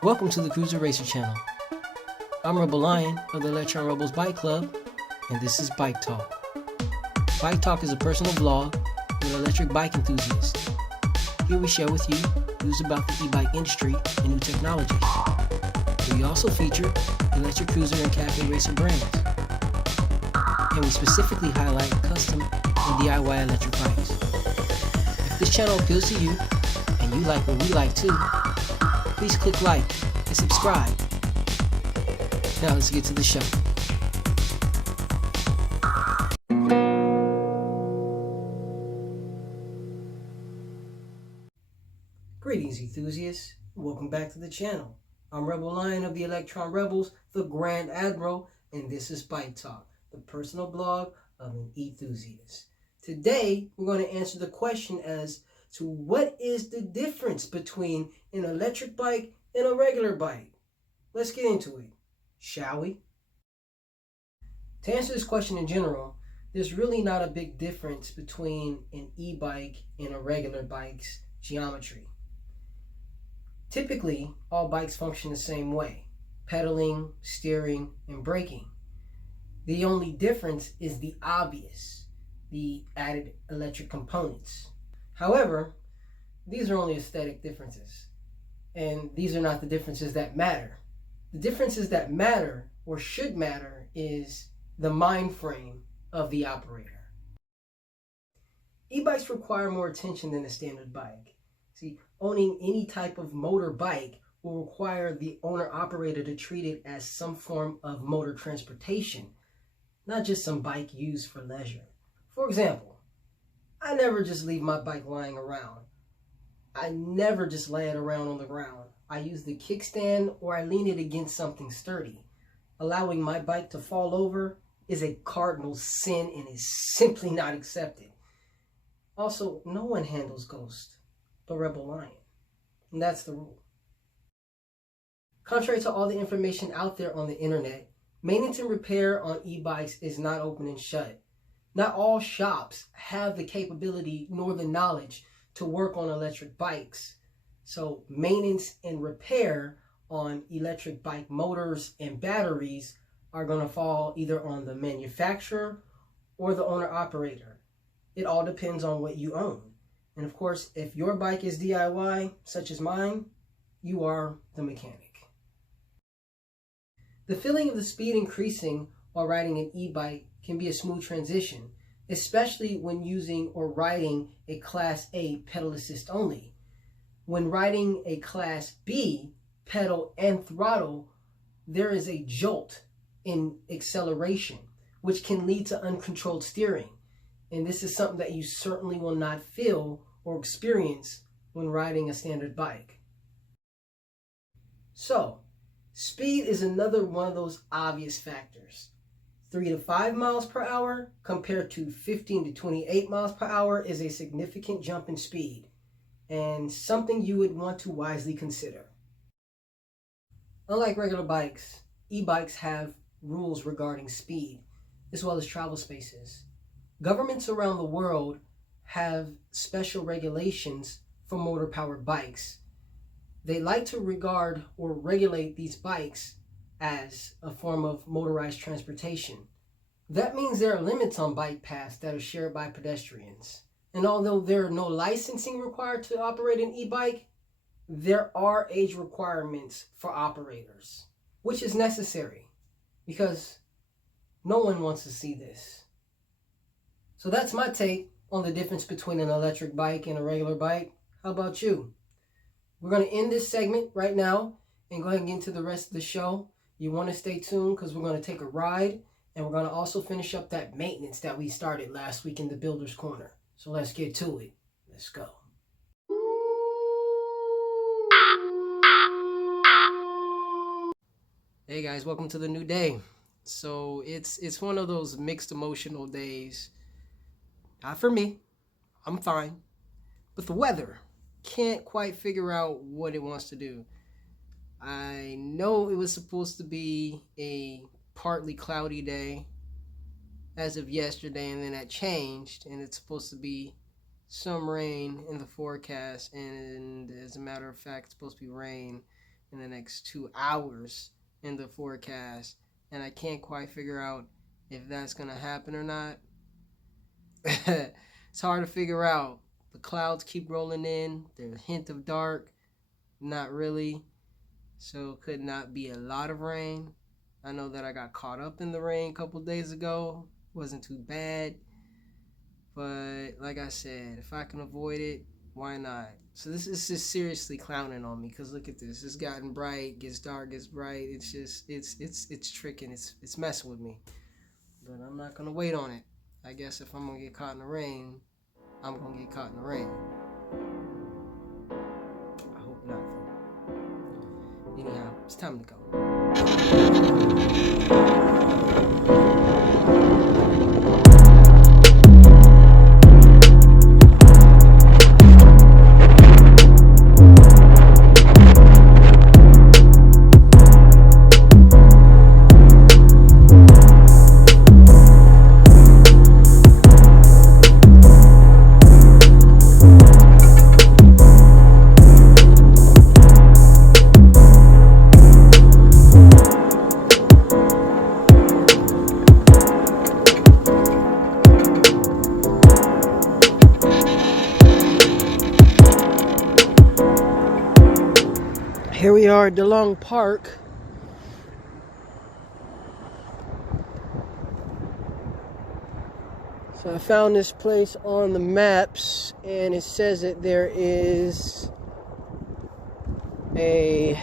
Welcome to the Cruiser Racer channel. I'm Rebel Lion of the Electron Rebels Bike Club, and this is Bike Talk. Bike Talk is a personal vlog with electric bike enthusiasts. Here we share with you news about the e-bike industry and new technologies. We also feature electric cruiser and cafe racer brands. And we specifically highlight custom and DIY electric bikes. If this channel appeals to you, and you like what we like too, please click like and subscribe. Now let's get to the show. Greetings enthusiasts, welcome back to the channel. I'm Rebel Lion of the Electron Rebels, the Grand Admiral, and this is Bike Talk, the personal blog of an E-nthusiast. Today, we're going to answer the question as to what is the difference between an electric bike and a regular bike. Let's get into it, shall we? To answer this question in general, there's really not a big difference between an e-bike and a regular bike's geometry. Typically, all bikes function the same way: pedaling, steering, and braking. The only difference is the obvious, the added electric components. However, these are only aesthetic differences, and these are not the differences that matter. The differences that matter, or should matter, is the mind frame of the operator. E-bikes require more attention than a standard bike. See, owning any type of motor bike will require the owner-operator to treat it as some form of motor transportation, not just some bike used for leisure. For example, I never just leave my bike lying around. I never just lay it around on the ground. I use the kickstand or I lean it against something sturdy. Allowing my bike to fall over is a cardinal sin and is simply not accepted. Also, no one handles ghosts but Rebel Lion, and that's the rule. Contrary to all the information out there on the internet, maintenance and repair on e-bikes is not open and shut. Not all shops have the capability nor the knowledge to work on electric bikes. So maintenance and repair on electric bike motors and batteries are going to fall either on the manufacturer or the owner-operator. It all depends on what you own. And of course, if your bike is DIY, such as mine, you are the mechanic. The feeling of the speed increasing while riding an e-bike can be a smooth transition, especially when using or riding a Class A pedal assist only. When riding a Class B pedal and throttle, there is a jolt in acceleration, which can lead to uncontrolled steering. And this is something that you certainly will not feel or experience when riding a standard bike. So, speed is another one of those obvious factors. 3 to 5 miles per hour compared to 15 to 28 miles per hour is a significant jump in speed, and something you would want to wisely consider. Unlike regular bikes, e-bikes have rules regarding speed, as well as travel spaces. Governments around the world have special regulations for motor-powered bikes. They like to regard or regulate these bikes as a form of motorized transportation. That means there are limits on bike paths that are shared by pedestrians. And although there are no licensing required to operate an e-bike, there are age requirements for operators, which is necessary because no one wants to see this. So that's my take on the difference between an electric bike and a regular bike. How about you? We're going to end this segment right now and go ahead and get into the rest of the show. You want to stay tuned because we're going to take a ride, and we're going to also finish up that maintenance that we started last week in the Builder's Corner. So let's get to it. Let's go. Hey guys, welcome to the new day. So it's one of those mixed emotional days. Not for me. I'm fine. But the weather can't quite figure out what it wants to do. I know it was supposed to be a partly cloudy day as of yesterday, and then that changed, and it's supposed to be some rain in the forecast, and as a matter of fact, it's supposed to be rain in the next 2 hours in the forecast, and I can't quite figure out if that's gonna happen or not. It's hard to figure out. The clouds keep rolling in. There's a hint of dark, not really. So it could not be a lot of rain. I know that I got caught up in the rain a couple days ago. Wasn't too bad. But like I said, if I can avoid it, why not? So this is just seriously clowning on me, because look at this. It's gotten bright, gets dark, gets bright. It's just, it's tricking. It's messing with me. But I'm not going to wait on it. I guess if I'm going to get caught in the rain, I'm going to get caught in the rain. I hope not, though. Anyhow, it's time to go. Here we are at DeLong Park. So I found this place on the maps, and it says that there is a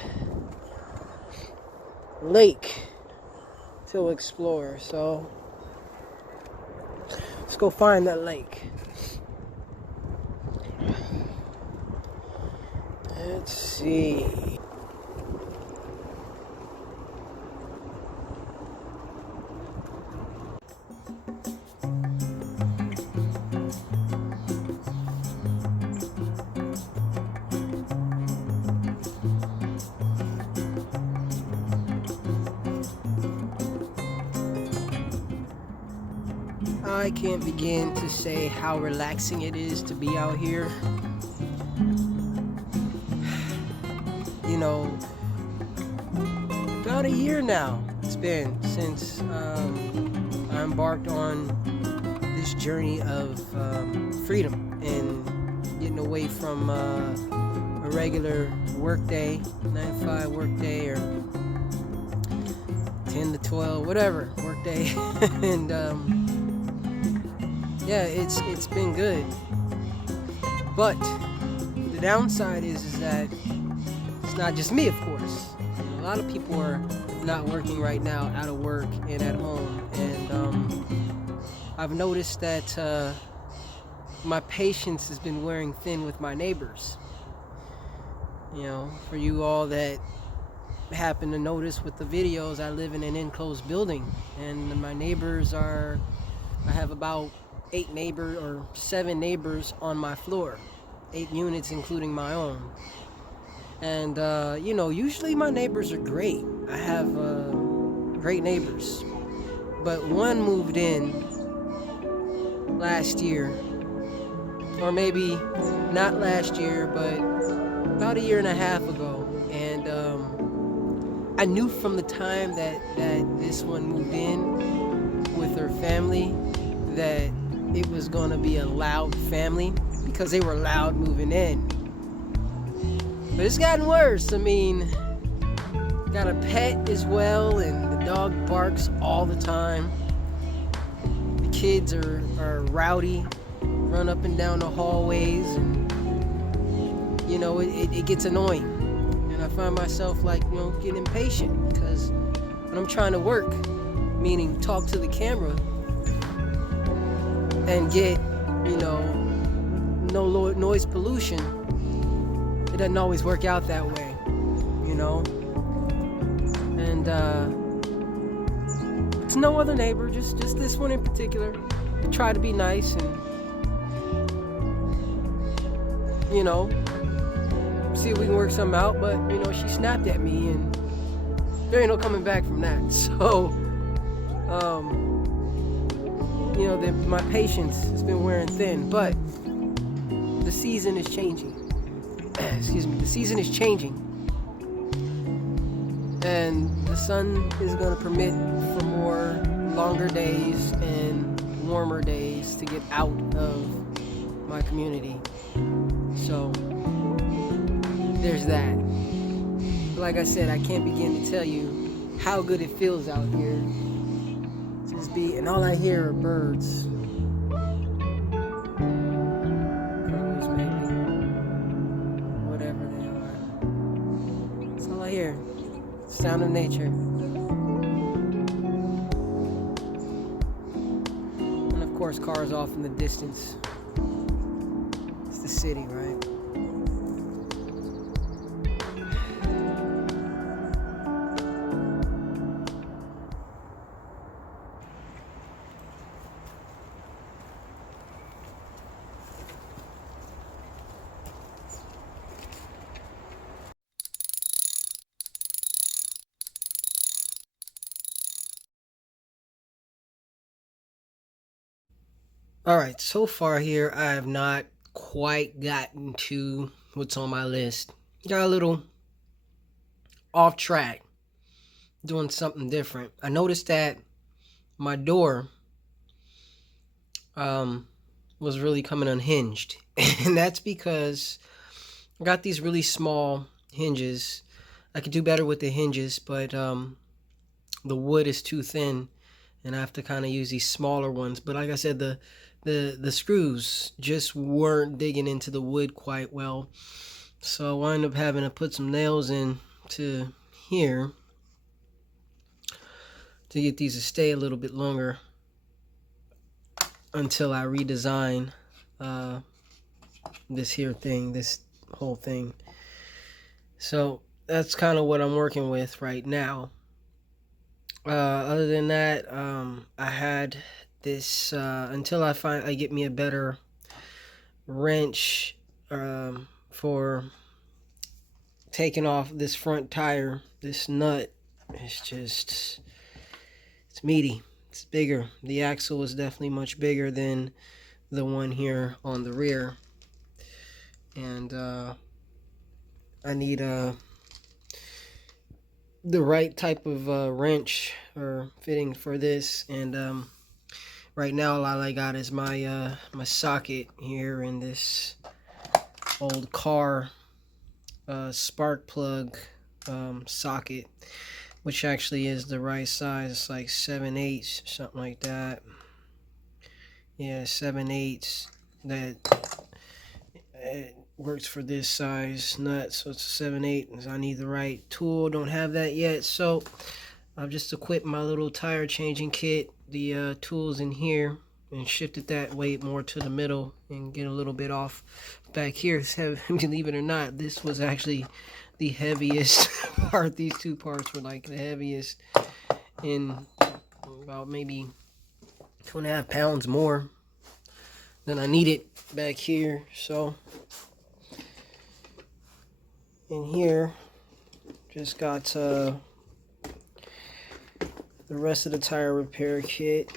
lake to explore. So let's go find that lake. Let's see. I can't begin to say how relaxing it is to be out here. You know, about a year now it's been since I embarked on this journey of freedom and getting away from a regular workday, 9 to 5 workday, or 10 to 12, whatever workday. And yeah, it's been good, but the downside is that it's not just me, of course. A lot of people are not working right now, out of work and at home, and I've noticed that my patience has been wearing thin with my neighbors. You know, for you all that happen to notice with the videos, I live in an enclosed building, and my neighbors I have about 7 neighbors on my floor, 8 units including my own. And you know, usually my neighbors are great. I have great neighbors, but one moved in last year, or maybe not last year, but about a year and a half ago. And I knew from the time that this one moved in with her family that it was going to be a loud family, because they were loud moving in. But it's gotten worse. I mean, got a pet as well, and the dog barks all the time. The kids are rowdy, run up and down the hallways, and you know, it gets annoying. And I find myself, like, you know, getting impatient, because when I'm trying to work, meaning talk to the camera and get, you know, no noise pollution, it doesn't always work out that way, you know. And it's no other neighbor, just this one in particular. I try to be nice and, you know, see if we can work something out, but you know, she snapped at me, and there ain't no coming back from that. So you know, my patience has been wearing thin, but the season is changing. Excuse me, the season is changing, And the sun is going to permit for more longer days and warmer days to get out of my community. So there's that. But like I said, I can't begin to tell you how good it feels out here. Just be, and all I hear are birds. Crows, maybe. Whatever they are. That's all I hear. Sound of nature. And of course, cars off in the distance. It's the city, right? All right, so far here, I have not quite gotten to what's on my list. Got a little off track, doing something different. I noticed that my door was really coming unhinged, and that's because I got these really small hinges. I could do better with the hinges, but the wood is too thin, and I have to kind of use these smaller ones. But like I said, the screws just weren't digging into the wood quite well, so I wound up having to put some nails in to here to get these to stay a little bit longer until I redesign this here thing, this whole thing. So that's kind of what I'm working with right now. Other than that, I had this until I get me a better wrench for taking off this front tire. This nut is just, it's meaty. It's bigger. The axle is definitely much bigger than the one here on the rear. And I need the right type of wrench or fitting for this. And right now all I got is my my socket here in this old car spark plug socket, which actually is the right size. It's like 7/8, something like that. Yeah, 7/8. That it works for this size nut, so it's a 7/8. I need the right tool. Don't have that yet, so I've just equipped my little tire changing kit, the tools in here, and shifted that weight more to the middle and get a little bit off back here. Believe it or not, this was actually the heaviest part. These two parts were like the heaviest in about maybe 2.5 pounds more than I needed back here. So in here, just got the rest of the tire repair kit.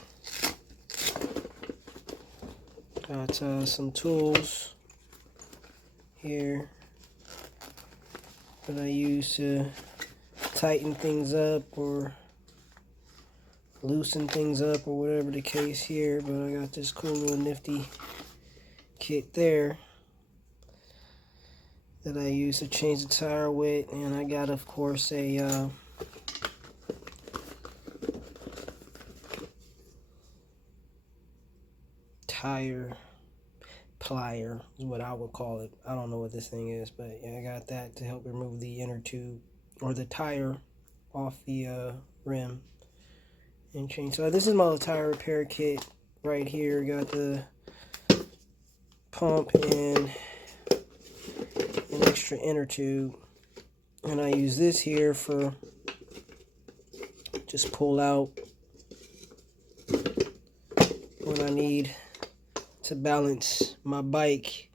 Got some tools here that I use to tighten things up or loosen things up or whatever the case here. But I got this cool little nifty kit there that I use to change the tire with. And I got, of course, a tire plier is what I would call it. I don't know what this thing is, but yeah, I got that to help remove the inner tube or the tire off the rim and change. So this is my little tire repair kit right here. Got the pump and an extra inner tube, and I use this here for just pull out when I need to balance my bike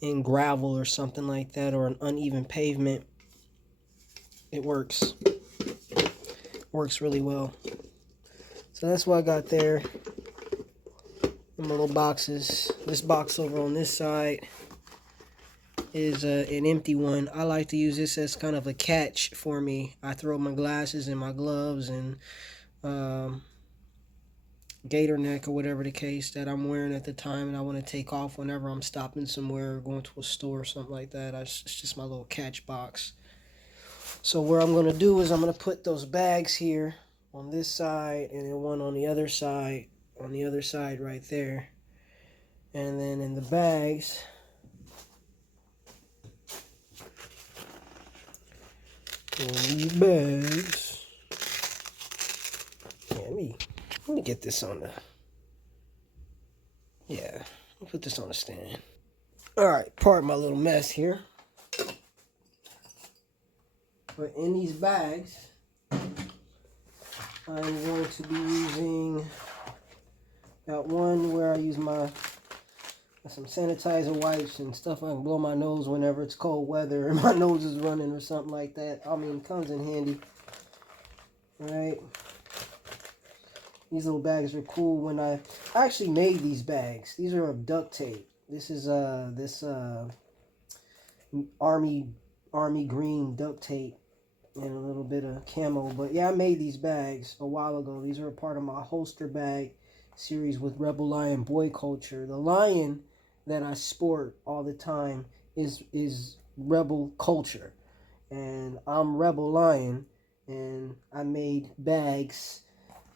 in gravel or something like that, or an uneven pavement. It works really well. So that's what I got there in my little boxes. This box over on this side is an empty one. I like to use this as kind of a catch for me. I throw my glasses and my gloves and gator neck or whatever the case that I'm wearing at the time, and I want to take off whenever I'm stopping somewhere or going to a store or something like that. It's just my little catch box. So what I'm going to do is I'm going to put those bags here on this side and then one on the other side right there. And then in the bags, let me get this on the, yeah, I'll put this on the stand. All right, pardon my little mess here. But in these bags, I'm going to be using, got one where I use some sanitizer wipes and stuff I can blow my nose whenever it's cold weather and my nose is running or something like that. I mean, it comes in handy. All right. These little bags are cool. When I actually made these bags, these are of duct tape. This is army green duct tape and a little bit of camo. But yeah, I made these bags a while ago. These are a part of my holster bag series with Rebel Lion boy culture. The lion that I sport all the time is Rebel culture, and I'm Rebel Lion, and I made bags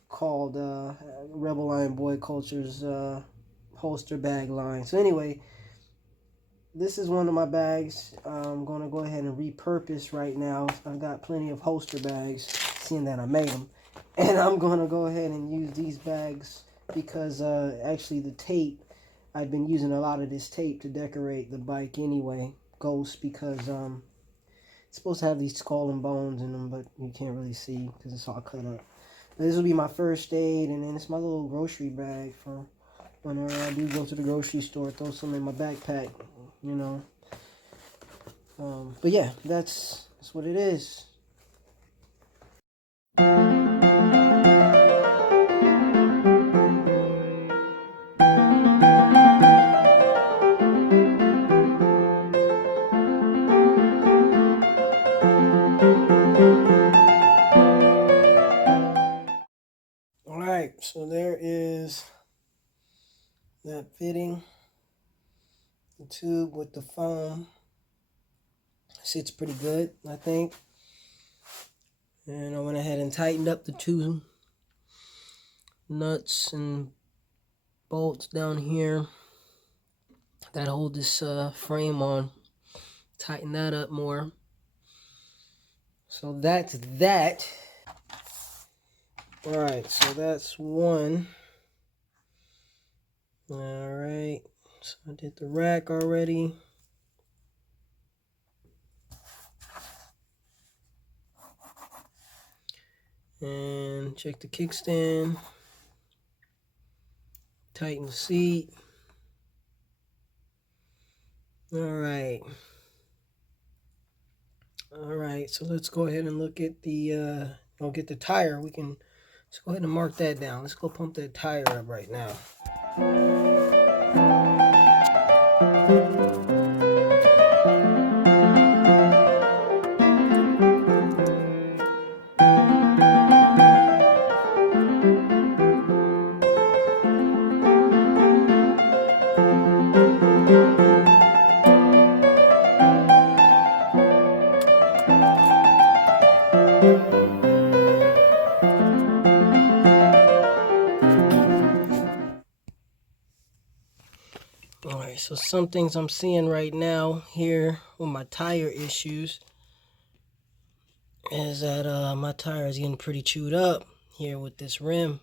called Rebel Lion Boy Culture's holster bag line. So anyway, this is one of my bags. I'm going to go ahead and repurpose right now. I've got plenty of holster bags, seeing that I made them. And I'm going to go ahead and use these bags because actually the tape, I've been using a lot of this tape to decorate the bike anyway. Ghost, because it's supposed to have these skull and bones in them, but you can't really see because it's all cut up. This will be my first aid, and then it's my little grocery bag for whenever I do go to the grocery store, throw some in my backpack, you know. But yeah, that's what it is. Alright, so there is that fitting, the tube with the foam. Sits pretty good, I think. And I went ahead and tightened up the two nuts and bolts down here that hold this frame on. Tighten that up more. So that's that. Alright, so that's one. Alright, so I did the rack already. And check the kickstand. Tighten the seat. Alright, so let's go ahead and look at the, I'll get the tire. Let's go ahead and mark that down. Let's go pump that tire up right now. Alright, so some things I'm seeing right now here with my tire issues is that my tire is getting pretty chewed up here with this rim.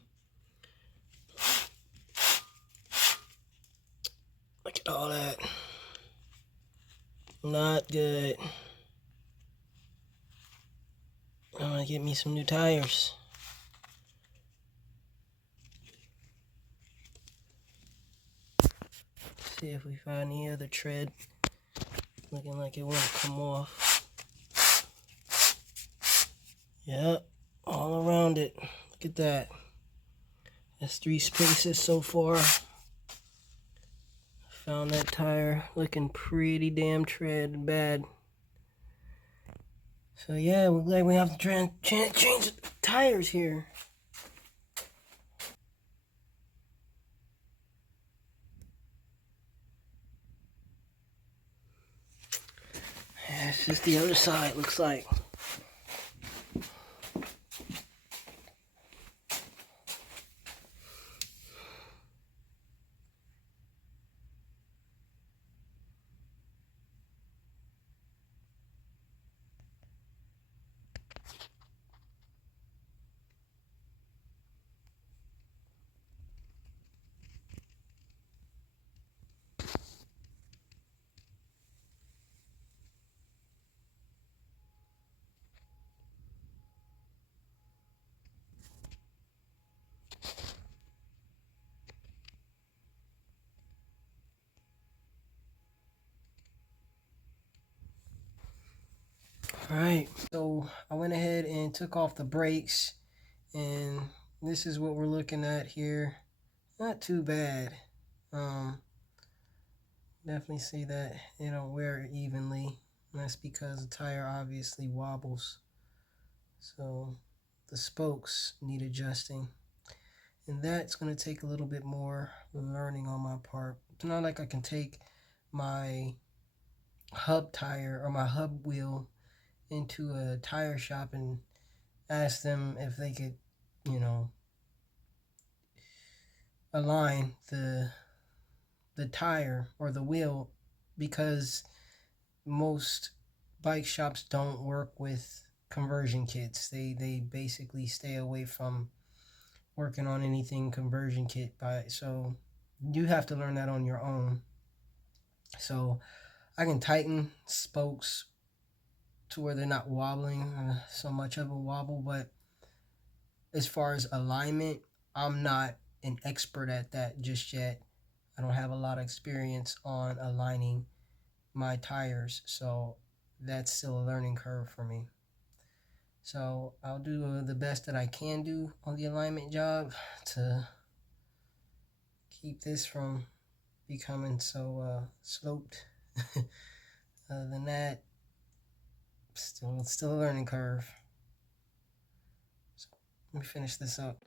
Look at all that. Not good. I'm gonna get me some new tires. See if we find any other tread. Looking like it won't come off. Yep, all around it. Look at that. That's 3 spaces so far. Found that tire looking pretty damn bad. So yeah, we're glad we have to change the tires here. Yeah, it's just the other side, looks like. Alright, so I went ahead and took off the brakes, and this is what we're looking at here. Not too bad. Definitely see that they don't wear evenly. And that's because the tire obviously wobbles. So the spokes need adjusting. And that's going to take a little bit more learning on my part. It's not like I can take my hub tire or my hub wheel into a tire shop and ask them if they could, align the tire or the wheel, because most bike shops don't work with conversion kits. They basically stay away from working on anything conversion kit so you have to learn that on your own. So I can tighten spokes to where they're not wobbling, so much of a wobble, but as far as alignment, I'm not an expert at that just yet. I don't have a lot of experience on aligning my tires, so that's still a learning curve for me. So I'll do the best that I can do on the alignment job to keep this from becoming so sloped. Other than that, still a learning curve. So let me finish this up.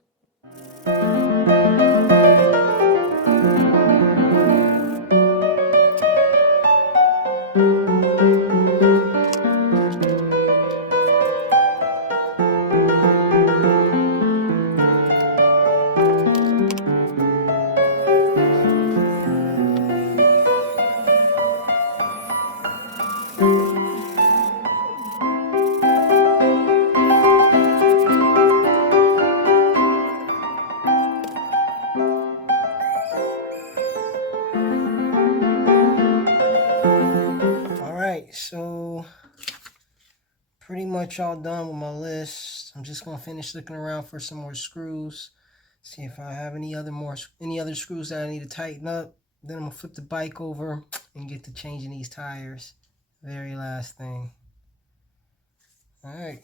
So pretty much all done with my list. I'm just gonna finish looking around for some more screws, see if I have any other screws that I need to tighten up. Then I'm gonna flip the bike over and get to changing these tires. Very last thing. All right.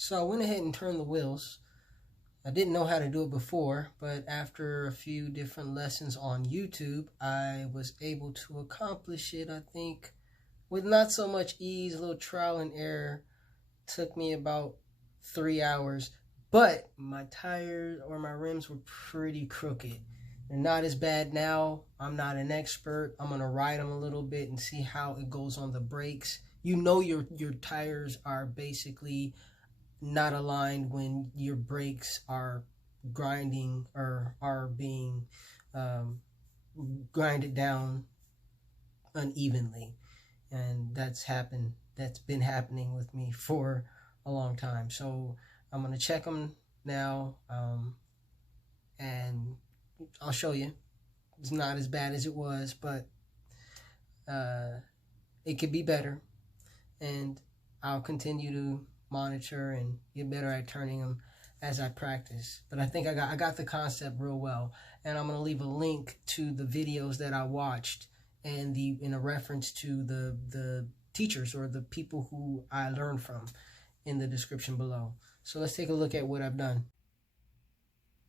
So I went ahead and turned the wheels. I didn't know how to do it before, but after a few different lessons on YouTube, I was able to accomplish it, I think, with not so much ease, a little trial and error. Took me about 3 hours, but my tires or my rims were pretty crooked. They're not as bad now. I'm not an expert. I'm gonna ride them a little bit and see how it goes on the brakes. You know your tires are basically not aligned when your brakes are grinding or are being um, grinded down unevenly, and that's been happening with me for a long time. So I'm gonna check them now, and I'll show you. It's not as bad as it was, but it could be better, and I'll continue to monitor and get better at turning them as I practice. But I think I got the concept real well, and I'm gonna leave a link to the videos that I watched and in a reference to the teachers or the people who I learned from in the description below. So let's take a look at what I've done.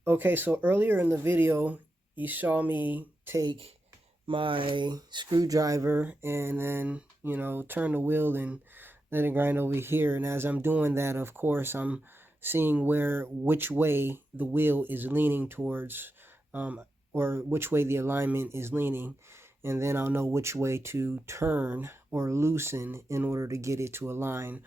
Okay, so earlier in the video, you saw me take my screwdriver and then, turn the wheel and let it grind over here. And as I'm doing that, of course, I'm seeing which way the wheel is leaning towards, or which way the alignment is leaning. And then I'll know which way to turn or loosen in order to get it to align.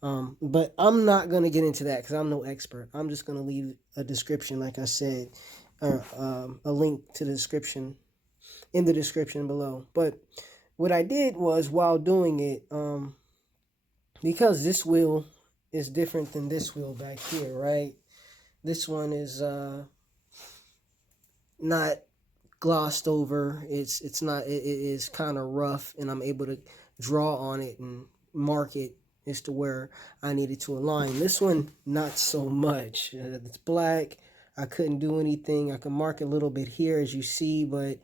But I'm not going to get into that because I'm no expert. I'm just going to leave a description, like I said, or a link to the description in the description below. But what I did was, while doing it, because this wheel is different than this wheel back here, right? This one is not glossed over. It's not. It is kind of rough, and I'm able to draw on it and mark it as to where I needed to align. This one, not so much. It's black. I couldn't do anything. I can mark a little bit here, as you see, but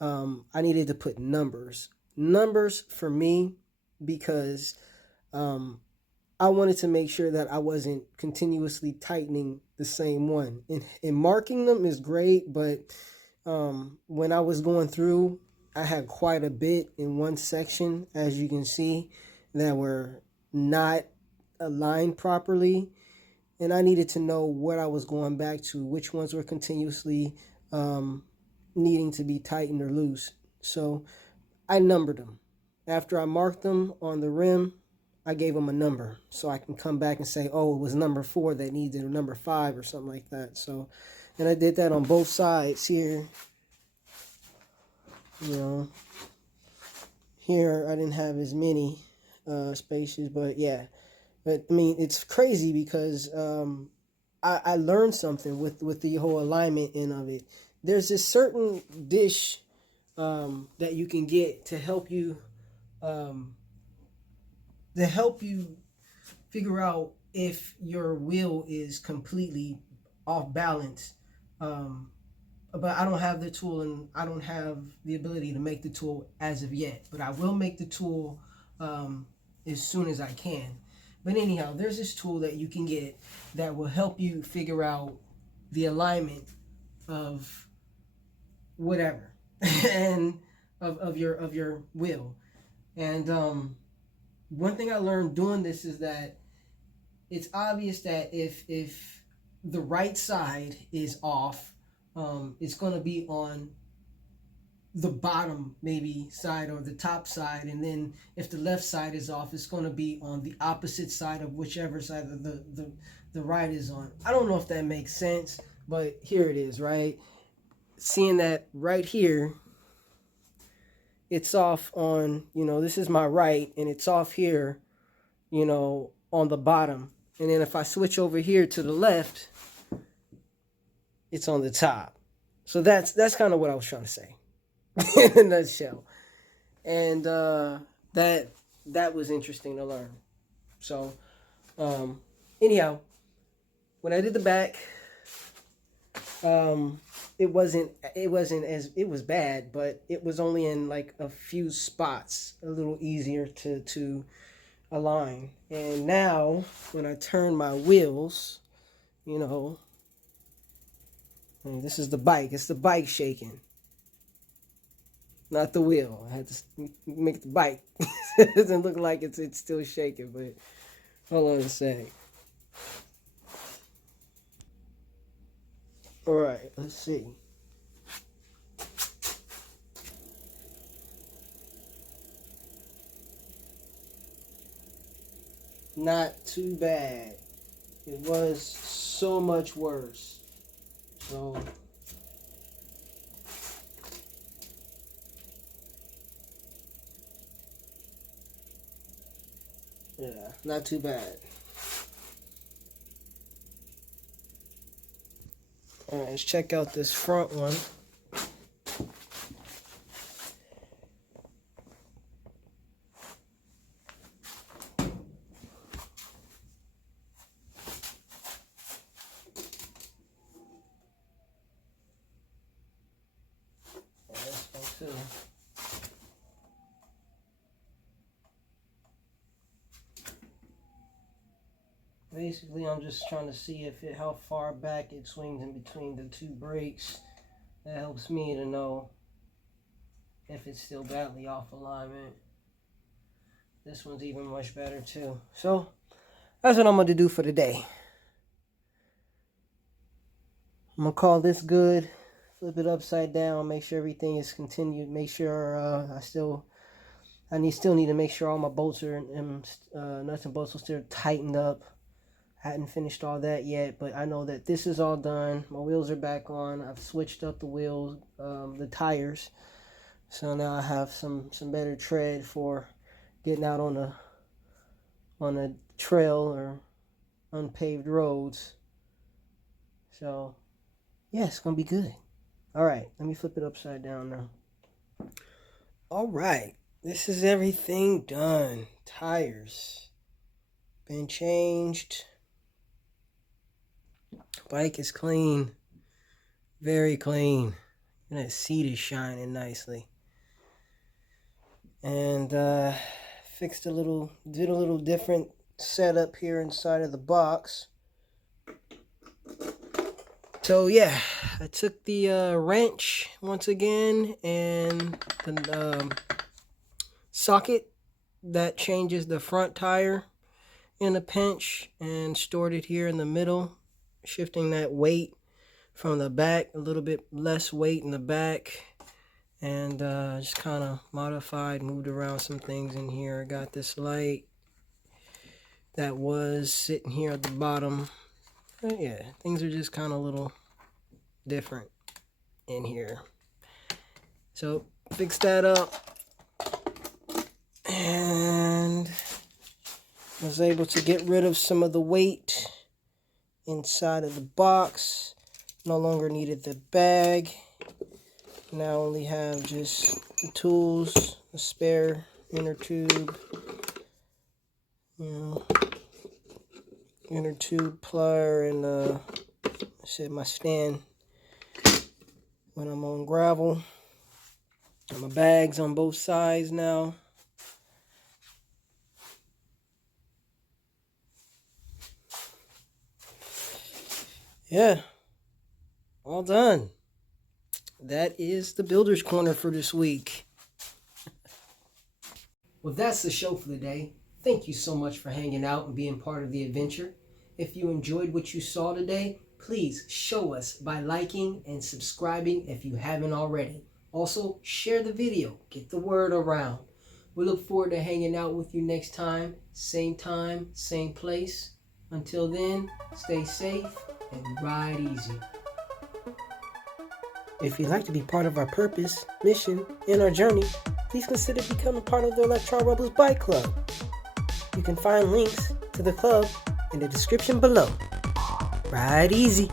I needed to put numbers. Numbers for me, because I wanted to make sure that I wasn't continuously tightening the same one. And marking them is great, but when I was going through, I had quite a bit in one section, as you can see, that were not aligned properly, and I needed to know what I was going back to, which ones were continuously needing to be tightened or loose. So I numbered them. After I marked them on the rim, I gave them a number so I can come back and say, oh, it was number 4 that needed, or number 5 or something like that. So, and I did that on both sides here. Here I didn't have as many spaces, but yeah. But I mean, it's crazy because I learned something with the whole alignment end of it. There's this certain dish that you can get to help you figure out if your wheel is completely off balance. But I don't have the tool, and I don't have the ability to make the tool as of yet. But I will make the tool as soon as I can. But anyhow, there's this tool that you can get that will help you figure out the alignment of whatever and of your wheel. And one thing I learned doing this is that it's obvious that if the right side is off, it's going to be on the bottom maybe side or the top side, and then if the left side is off, it's going to be on the opposite side of whichever side of the right is on. I don't know if that makes sense, but here it is, right? Seeing that right here, it's off on, this is my right, and it's off here, on the bottom. And then if I switch over here to the left, it's on the top. So that's kind of what I was trying to say in a nutshell. And that was interesting to learn. So anyhow, when I did the back, it was bad, but it was only in like a few spots a little easier to align. And now when I turn my wheels, and this is the bike. It's the bike shaking, not the wheel. I had to make the bike. It doesn't look like it's still shaking, but hold on a sec. All right, let's see. not too bad. It was so much worse. So yeah, not too bad. All right, let's check out this front one. This one too. Basically, I'm just trying to see how far back it swings in between the two brakes. That helps me to know if it's still badly off alignment. This one's even much better too. So that's what I'm going to do for today. I'm going to call this good. Flip it upside down. Make sure everything is continued. Make sure I still need to make sure all my bolts are nuts and bolts are still tightened up. I hadn't finished all that yet, but I know that this is all done. My wheels are back on. I've switched up the wheels, the tires. So now I have some better tread for getting out on a trail or unpaved roads. So yeah, it's gonna be good. All right, let me flip it upside down now. All right, this is everything done. Tires been changed. Bike is clean, very clean. And that seat is shining nicely. And did a little different setup here inside of the box. So yeah, I took the wrench once again and the socket that changes the front tire in a pinch and stored it here in the middle, shifting that weight from the back, a little bit less weight in the back, and just kind of moved around some things in here. I got this light that was sitting here at the bottom. But yeah, things are just kind of a little different in here. So fix that up and was able to get rid of some of the weight inside of the box. No longer needed the bag. Now only have just the tools, a spare inner tube, inner tube plier, and my stand when I'm on gravel. And my bags on both sides now. Yeah, all done. That is the Builder's Corner for this week. Well, that's the show for the day. Thank you so much for hanging out and being part of the adventure. If you enjoyed what you saw today, please show us by liking and subscribing if you haven't already. Also, share the video. Get the word around. We look forward to hanging out with you next time, same place. Until then, stay safe and ride easy. If you'd like to be part of our purpose, mission, and our journey, please consider becoming part of the Electron Rebels Bike Club. You can find links to the club in the description below. Ride easy.